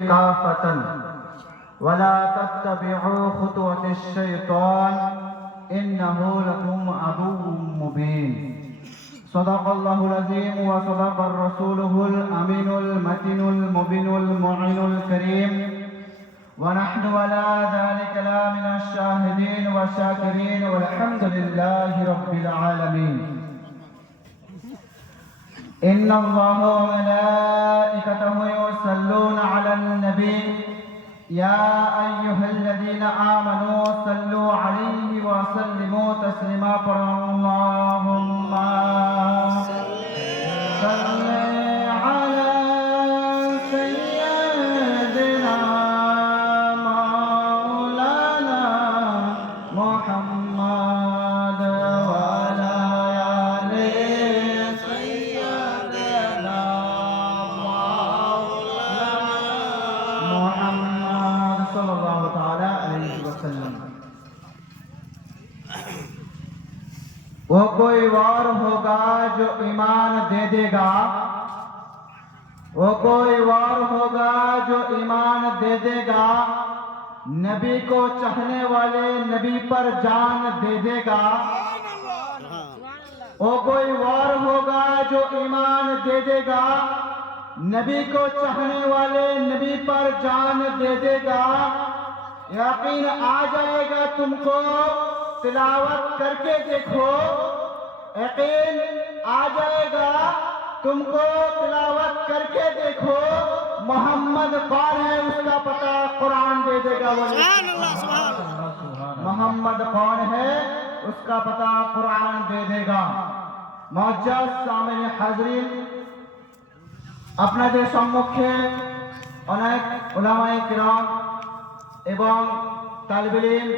كافة ولا تتبعوا خطوة الشيطان إنه لكم عدو مبين. صدق الله العظيم وصدق رسوله الأمين المتين المبين المعين الكريم، ونحن على ذلك لا من الشاهدين والشاكرين والحمد لله رب العالمين. إن الله وملائكته يصلون على النبي يا أيها الذين آمنوا صلوا عليه وسلموا تسليما. اللهم صل على سيدنا مولانا محمد وعلى آل سيدنا مولانا محمد صلى الله تعالى عليه वसल्लम। वो कोई और होगा जो ईमान दे देगा, वो कोई और होगा जो ईमान दे देगा, नबी को चाहने वाले नबी पर जान दे देगा। वो कोई और होगा जो ईमान दे देगा, नबी को चाहने वाले नबी पर जान दे देगा। यकीन आ जाएगा तुमको, तिलावत करके देखो। यकीन आ जाएगा तुमको, तिलावत करके देखो। मोहम्मद कौन है उसका पता कुरान दे देगा। मोहम्मद कौन है उसका पता कुरान दे देगा। मुअज्जज़ सामिन हाज़रीन, আপনাদের সম্মুখে অনেক উলামায়ে কিরাম এবং তালিবে ইলম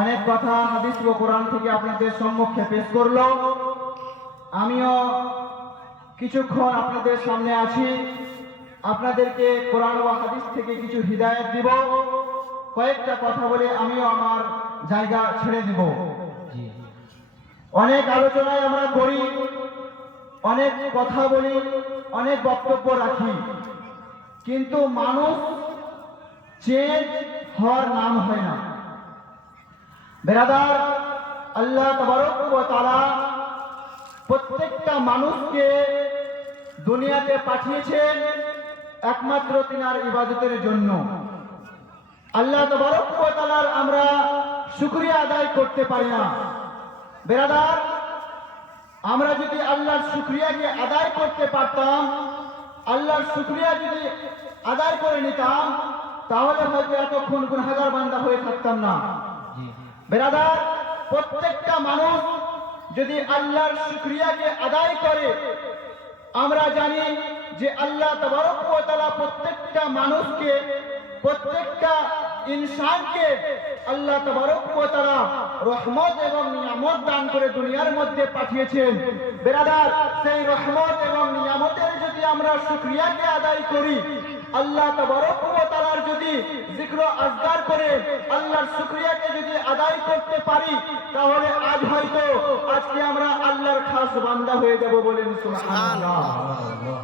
অনেক কথা হাদিস ও কোরআন থেকে আপনাদের সম্মুখে পেশ করলো। আমিও কিছুক্ষণ আপনাদের সামনে আছি, আপনাদেরকে কোরআন ও হাদিস থেকে কিছু হিদায়াত দিব। কয়েকটা কথা বলে আমিও আমার জায়গা ছেড়ে দিব। অনেক আলোচনায় আমরা করি, অনেক কথা বলি, অনেক বক্তব্য রাখি, কিন্তু মানুষ চেঞ্জ হওয়ার নাম হয় না। বেরাদার, আল্লাহ তাবারক ওয়া তাআলা প্রত্যেকটা মানুষকে দুনিয়াতে পাঠিয়েছেন একমাত্র তিনার ইবাদতের জন্য। আল্লাহ তাবারক ওয়া তাআলার আমরা শুকরিয়া আদায় করতে পারি না। বেরাদার, আমরা যদি আল্লাহর শুকরিয়াকে আদায় করতে পারতাম, আল্লাহর শুকরিয়া যদি আদায় করে নিতাম, তাহলে হয়তো এতক্ষণ গুনাহগার বান্দা হয়ে থাকতাম না। বেরাদার, প্রত্যেকটা মানুষ যদি আল্লাহর শুকরিয়াকে আদায় করে, আমরা জানি যে আল্লাহ তাবারক ওয়া তাআলা প্রত্যেকটা মানুষকে, প্রত্যেকটা ইনসানকে আল্লাহ তাবারক ওয়া তাআলা রহমত এবং নিয়ামত দান করে দুনিয়ার মধ্যে পাঠিয়েছেন। বেরাদার, সেই রহমত এবং নিয়ামতের যদি আমরা শুকরিয়াকে আদায় করি, আল্লাহ তাবারক ওয়া তাআলার যদি জিক্র আজকার করে আল্লাহর শুকরিয়াকে যদি আদায় করতে পারি, তাহলে আজ হয়তো আজকে আমরা আল্লাহর খাস বান্দা হয়ে যাব। বলেন সুবহানাল্লাহ।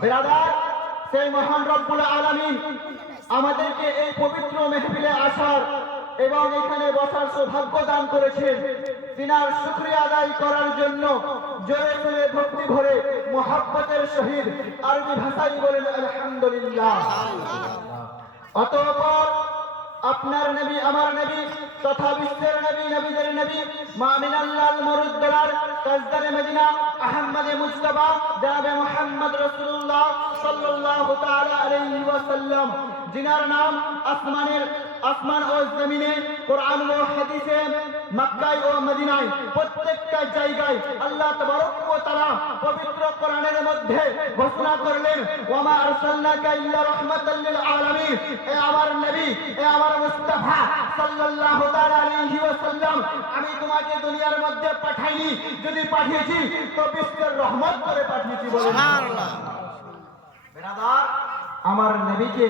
বেরাদার, সেই মহান রব্বুল আলামিন আমাদেরকে এই পবিত্র মেহফিলে আসার এবং এখানে বসার সৌভাগ্য দান করেছেন। তিনার শুকরিয়া আদায় করার জন্য জোরে জোরে ভক্তি ভরে মুহাব্বতের সহিত আরবি ভাষায় বলেন আলহামদুলিল্লাহ। অতঃপর আপনার নবী, আমার নবী তথা বিশ্বের নবী, নবীদের নবী, মামিন আল্লাহর মুরুদ্দলার তাজদারে মদিনা আহমদে মুজতবা জনাবে মুহাম্মদ রাসূলুল্লাহ সাল্লাল্লাহু তাআলা আলাইহি ওয়াসাল্লাম, जिनार नाम आसमान और जमीने, कुरान व हदीसे, मक्का व मदीनाয় প্রত্যেকটা জায়গায় আল্লাহ তাবারক ওয়া তাআলা পবিত্র কোরআনের মধ্যে ঘোষণা করলেন, ওয়ামা আরসালনাকা ইল্লা রাহমাতাল লিল আলামিন। এ আমার নবী, এ আমার মুস্তাফা সাল্লাল্লাহু তাআলা আলাইহি ওয়াসাল্লাম, আমি তোমাকে দুনিয়ার মধ্যে পাঠাইনি, যদি পাঠিয়েছি তো বিশ্বের রহমত করে পাঠিয়েছি। বলেন সুবহানাল্লাহ। বেরাদার, আমার নবীকে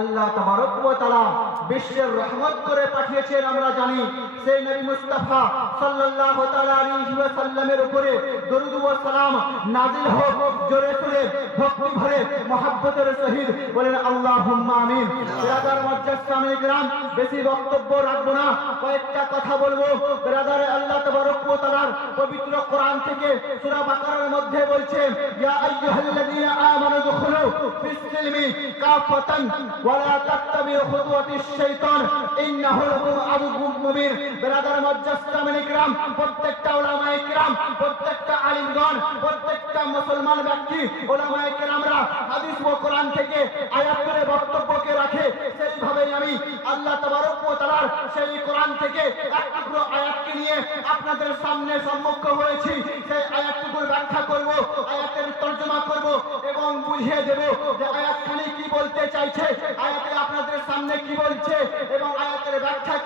আল্লাহ তাবারক ওয়া তাআলা বিশ্বের রহমত করে পাঠিয়েছেন আমরা জানি। সেই নবী মুস্তাফা সাল্লাল্লাহু তাআলা আলাইহি ওয়াসাল্লামের উপরে দরুদ ওয়া সালাম নাযিল হোক। জোরে জোরে ভক্তি ভরে মহব্বতের সহিত বলেন আল্লাহুম্মা আমিন। ব্রাদার মুজাসসামিন کرام, বেশি বক্তব্য রাখবো না, কয়েকটা কথা বলবো। ব্রাদার, আল্লাহ তাবারক ওয়া তাআলার পবিত্র কোরআন থেকে সূরা বাকারার মধ্যে বলছে, ইয়া আইয়ুহাল্লাযীনা আমানু দুখুলু ফিস-সিলমি কাফাতান ওয়া লা তাত্তাবিউ খুতুওয়াতিশ শাইতান ইন্নাহু লাকুম আদুউম মুবিন। ব্রাদার মুজাসসামিন کرام, প্রত্যেকটা উলামায়ে کرام, প্রত্যেকটা আলিমগণ, প্রত্যেকটা মুসলমান ব্যক্তি উলামায়ে کرامরা হাদিস ও কোরআন থেকে আয়াত করে বক্তব্যকে রাখে। সেইভাবেই আমি আল্লাহ তাবারক ওয়া তাআলার সেই কোরআন থেকে এক টুকরো আয়াতকে নিয়ে আপনাদের সামনে সম্মুখ হয়েছি। সেই আয়াতটুকুর ব্যাখ্যা করব, আয়াতের তর্জমা করব এবং বুঝিয়ে দেব যে আয়াতখানি কি বলতে চাইছে, আয়াতে আপনাদের সামনে কি বলছে এবং আয়াতের ব্যাখ্যা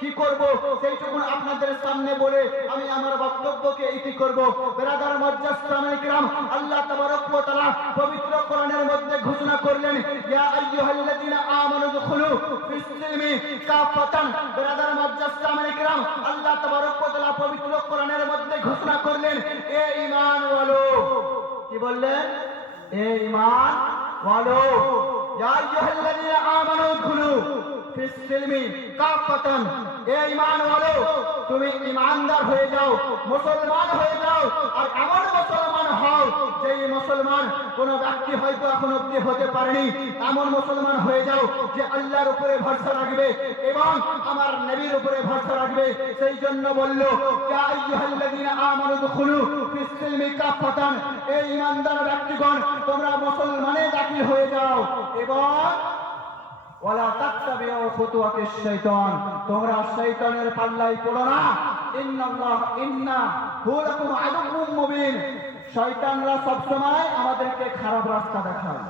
কি করব, সেইটুকু আপনাদের সামনে বলে আমি আমার বক্তব্যকে ইতি করব। ব্রাদার মুজাসসামিন کرام, আল্লাহ তাবারক ওয়া তাআলা পবিত্র কোরআনের মধ্যে ঘোষণা করলেন, ইয়া আইয়ুহাল্লাযীনা আমানু দুখুলু ফিস-সিলমি কাফাতান। ব্রাদার মুজাসসামিন کرام, আল্লাহ তাবারক ওয়া তাআলা পবিত্র কোরআনের মধ্যে ঘোষণা করলেন, এ ঈমান ওয়ালো। কি বললেন? এ ঈমান ওয়ালো, ইয়া আইয়ুহাল্লাযীনা আমানু দুখুলু ফিস-সিলমি কাফাতান। এ ঈমান ওয়ালো, তুমি ঈমানদার হয়ে যাও, মুসলমান হয়ে যাও। আর এমন মুসলমান হও যেই মুসলমান কোন ব্যক্তি হয়তো এখন অবধি হতে পারেনি, এমন মুসলমান হয়ে যাও যে আল্লাহর উপরে ভরসা রাখবে এবং আমার নবীর উপরে ভরসা রাখবে। সেই জন্য বলল, ইয়া আইয়ুহাল্লাযীনা আমানু দুখুলু ফিস-সিলমি কাফাতান। এই ঈমানদার ব্যক্তিগণ, তোমরা মুসলমানে দাখিল হয়ে যাও এবং ওয়ালা তাত্তাবিউ খুতুওয়াতিশ শাইতান, তোমরা শয়তানের পাল্লায় পড়ো না। ইন্নাহু লাকুম আদুউম মুবিন। শয়তানরা সব সময় আমাদেরকে খারাপ রাস্তা দেখায়।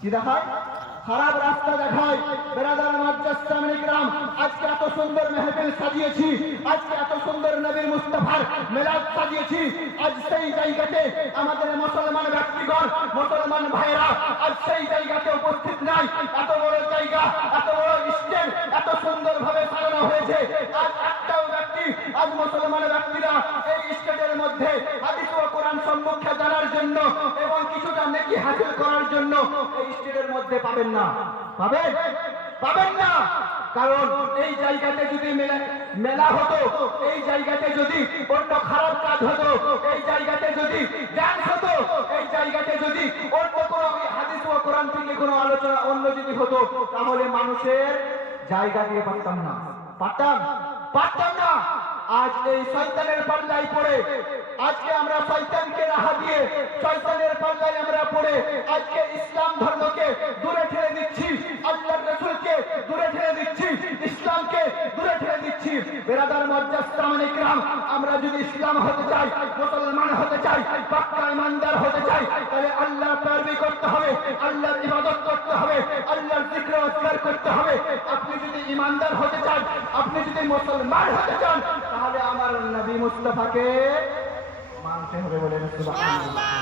কি দেখায়? খারাপ রাস্তা দেখায়। ব্রাদার মুজাসসামিন کرام, আজকে এত সুন্দর মেহফিল সাজিয়েছি, আজকে এত সুন্দর নবী মুস্তাফার মিলাদ সাজিয়েছি। আজ সেই জায়গাতে আমাদের মুসলমান ব্যক্তিগণ, মুসলমান ভাইরা আজ সেই জায়গাতে উপস্থিত নাই। এত বড় জায়গা, এত বড় স্টেজ এত সুন্দরভাবে সাজানো হয়েছে। আজ একটাও ব্যক্তি, আজ মুসলমান ব্যক্তিরা এই স্টেজের মধ্যে হাদিস ও কোরআন সম্মুখে জানার জন্য এবং কিছুটা নেকি হাসিল করার জন্য এই স্টেজের মধ্যে পাবেন না। পাবেন না। কারণ এই জায়গাতে যদি মেলা হতো, এই জায়গাতে যদি অন্য খারাপ কাজ হতো, এই জায়গাতে যদি ডান্স হতো, এই জায়গাতে যদি অন্য কোনো হাদিস ও কোরআন থেকে কোনো আলোচনা অন্য যদি হতো, তাহলে মানুষের জায়গা দিয়ে পারতাম না। আজ এই শয়তানের পাল্লায় পড়ে, আজকে আমরা শয়তানকে রাহা দিয়ে শয়তানের পাল্লায় আমরা পড়ে আজকে ইসলাম ধর্মকে দূরে ঠেলে দিচ্ছি, আল্লাহর রাসূলকে দূরে ঠেলে দিচ্ছি, ইসলামকে দূরে ঠেলে দিচ্ছি। ব্রাদার মুজাসসামিন کرام, আমরা যদি ইসলাম হতে চাই, মুসলমান হতে চাই, পাক্কা ঈমানদার হতে চাই, তাহলে আল্লাহর পেরবি করতে হবে, আল্লাহর ইবাদত করতে হবে, আল্লাহর জিকির ও আজকার করতে হবে। আপনি যদি ঈমানদার হতে চান, আপনি যদি মুসলমান হতে চান, তাহলে আমার নবী মুস্তাফাকে মানতে হবে। বলেন সুবহানাল্লাহ।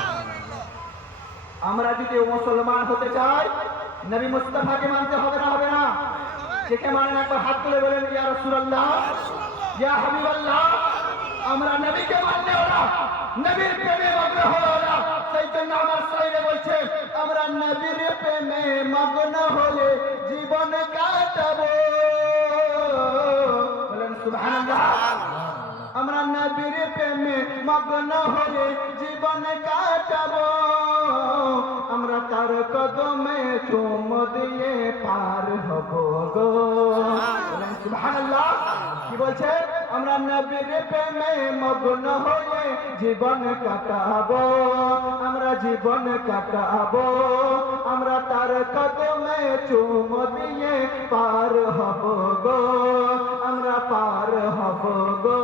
আমরা যদি মুসলমান হতে চাই, নবী মুস্তাফাকে মানতে হবে না? হবে না? কে মানেন একবার হাত তুলে বলেন, ইয়া রাসূলুল্লাহ, ইয়া হাবিবাল্লাহ। আমরা নবীকে মানলে ওরা নবীর প্রেমে মগ্ন হলো না। সেই জন্য আমার শায়রে বলছে, আমরা নবীর প্রেমে মগ্ন হলে জীবন কাটাবো। বলেন সুবহানাল্লাহ। আমরা নবীর প্রেমে মগ্ন হলে জীবন কাটাবো, আমরা তার কদমে চুম দিয়ে পার হব গো। সুবহানাল্লাহ। কি বলছে? আমরা নবীর প্রেমে মগ্ন হয়ে জীবন কাটাবো, আমরা জীবন কাটাবো, আমরা তার কদমে চুম দিয়ে পার হব গো, আমরা পার হব গো।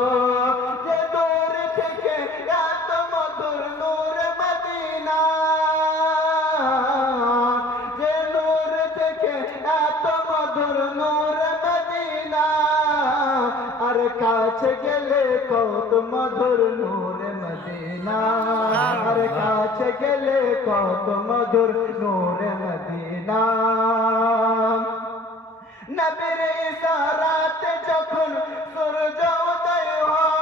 যে দূর থেকে এত মধুর নূর মদিনা, যে নূর থেকে এত মধুর নূর মদিনা, আর কাছে গেলে কত মধুর নূর মদিনা, আর কাছে গেলে কত মধুর নূর মদিনা। নাম। নবীর ইশারাতে যখন সূর্য উদয় হয়,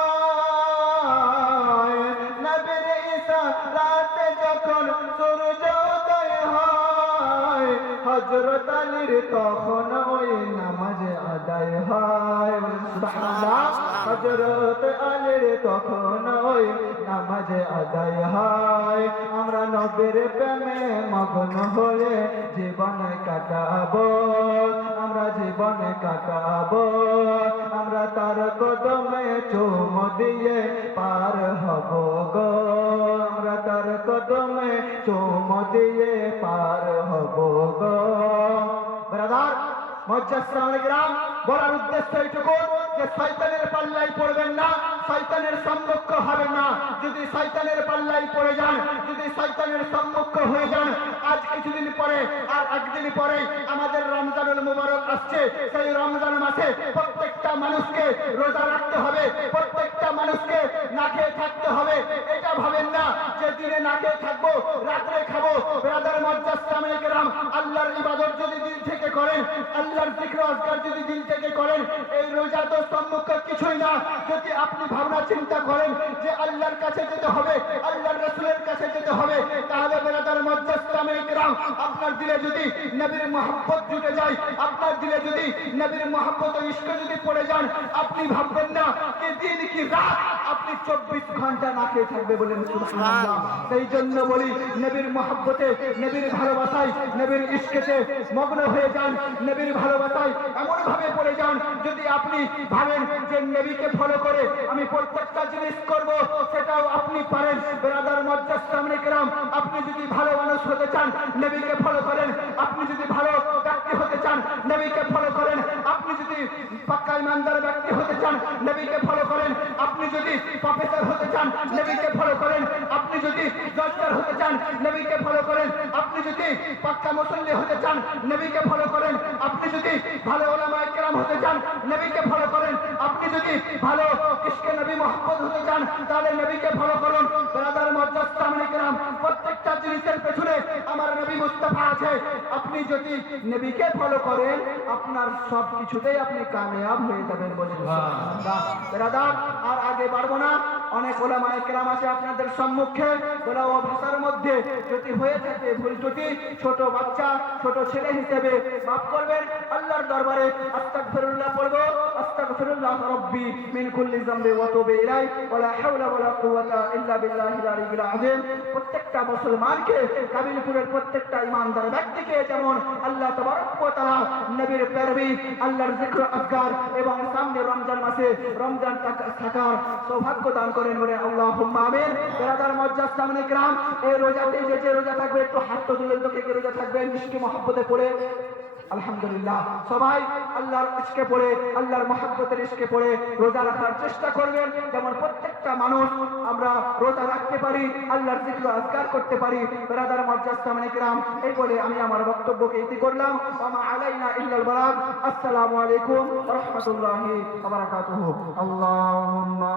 নবীর ইশারাতে যখন সূর্য উদয় হয়, হযরত আলীর তখন ওই নামাজ আদায় হয়। সুবহানাল্লাহ। হযরত আলীর তখন ওই নামাজ আদায় হয়। আমরা নবীর প্রেমে মগ্ন হয়ে জীবন কাটাবো, আমরা জীবন কাটাবো, আমরা তার কদমে চুম দিয়ে পার হব গো, আমরা তার কদমে চুম দিয়ে পার হব গো। ব্রাদার মুআজ্জাজ গ্রাম, বলার উদ্দেশ্য এইটুকু যে শয়তানের পাল্লায় পড়বেন না, শয়তানের সম্মুখ হবেন না। যদি শয়তানের পাল্লায় পড়ে যান, যদি শয়তানের সম্মুখ হয়ে যান, আজ কিছুদিন পরে আর একদিন পরে আমাদের রমজানুল মুবারক আসছে। সেই রমজান মাসে প্রত্যেকটা মানুষকে রোজা রাখতে হবে, প্রত্যেকটা মানুষকে না খেয়ে থাকতে হবে। এটা ভাবেন না যে দিনে না খেয়ে থাকবো, রাত্রে খাবো। ব্রাদার মুআজ্জাজ গ্রাম, আল্লাহর ইবাদত যদি দিল থেকে করেন, আল্লাহর জিকির আজকার যদি দিল থেকে করেন, এই রোজা তো সম্মুখ কিছুই না। যদি আপনি ভাবনা চিন্তা করেন যে আল্লাহর কাছে যেতে হবে, আল্লাহর রাসূলের কাছে যেতে হবে, তাহলে ব্রাদার মুআজ্জাজ গ্রাম, আপনার দিলে যদি নবীর মহব্বত জুটে যায়, আপনার দিলে যদি নবীর মহব্বত ও ইশক যদি পড়ে যান, আপনি ভাববেন না যে দিন কি রাত আপনি 24 ঘন্টা না খেয়ে থাকবে বলেন সুবহানাল্লাহ। সেই জন্য বলি নবীর মহব্বতে, নবীর ভালোবাসায়, নবীর ইশকেতে মগ্ন হয়ে যান, নবীর ভালোবাসায় এমন ভাবে পড়ে যান। যদি আপনি ভাবেন যে নবীকে ফলো করে আমি প্রত্যেকটা জিনিস করব, সেটাও আপনি পারেন। ব্রাদার মুআজ্জাজ গ্রাম, আপনি যদি ভালো মানুষ হতে চান, নবীকে ফলো করেন। আপনি যদি ভালো ব্যক্তি হতে চান, নবীকে ফলো করেন। আপনি যদি পাক্কা ইমানদার ব্যক্তি হতে চান, নবীকে ফলো করেন। আপনি যদি প্রফেসর হতে চান, নবীকে ফলো করেন। আপনি যদি জজদার হতে চান, নবীকে ফলো করেন। আপনি যদি পাক্কা মুসল্লি হতে চান, নবীকে ফলো করেন। আপনি যদি ভালো উলামায়ে কেরাম হতে চান, নবীকে ফলো করেন। আপনি যদি ভালো ইশকে নবী মুহাম্মদ হতে চান, তাহলে নবীকে ফলো করুন। ব্রাদার মুআজ্জাজ গ্রাম, প্রত্যেকটা জিনিসের পেছনে আমার নবী মুস্তাফা আছে। আপনি যদি নবীকে ফলো করেন, আপনার সব কিছুতেই আপনি কামিয়াব হয়ে যাবেন বলে ব্রাদার। আর আগে বাড়বো না। অনেক উলামায়ে কেরাম আছে আপনাদের সম্মুখে, ওরা ও ভাষার মধ্যে যদি হয়ে থাকে ভুল ত্রুটি, ছোট বাচ্চা, ছোট ছেলে হিসেবে মাফ করবেন। আল্লাহর দরবারে আস্তাগফিরুল্লাহ পড়বো, আস্তাগফিরুল্লাহ রাব্বি মিন কুল্লি যামবি ওয়া তুবু ইলাই ওয়া লা হাওলা ওয়া লা কুওয়াতা ইল্লা বিল্লাহিল আলিয়্যিল আযীম। প্রত্যেকটা মুসলমানকে, কাবিলপুরের প্রত্যেকটা ইমানদার ব্যক্তিকে যেমন আল্লাহ তাবারক ওয়া তাআলা নবীর পেরবি, আল্লাহর জিকির আজকার এবং সামনে রমজান মাসে রমজান থাকার সৌভাগ্য দান করেন বলে আল্লাহুম্মা আমিন। ব্রাদার মুআজ্জাজ গ্রাম, এই রোজাতে যে রোজা থাকবে একটু হাত তুলে তো কে রোজা থাকবেন ইশকে মহব্বতে পড়ে। আলহামদুলিল্লাহ, সবাই আল্লাহর ইশকে পড়ে, আল্লাহর মহব্বতের ইশকে পড়ে রোজা রাখার চেষ্টা করবেন, যেমন প্রত্যেকটা মানুষ আমরা রোজা রাখতে পারি, আল্লাহর জিকির আজকার করতে পারি। ব্রাদার মুআজ্জাজ গ্রাম, এই বলে আমি আমার বক্তব্যকে ইতি করলাম। ওয়া মা আলাইনা ইল্লাল বালাগ। আসসালামু আলাইকুম ওয়া রাহমাতুল্লাহি ওয়া বারাকাতুহু। আল্লাহুম্মা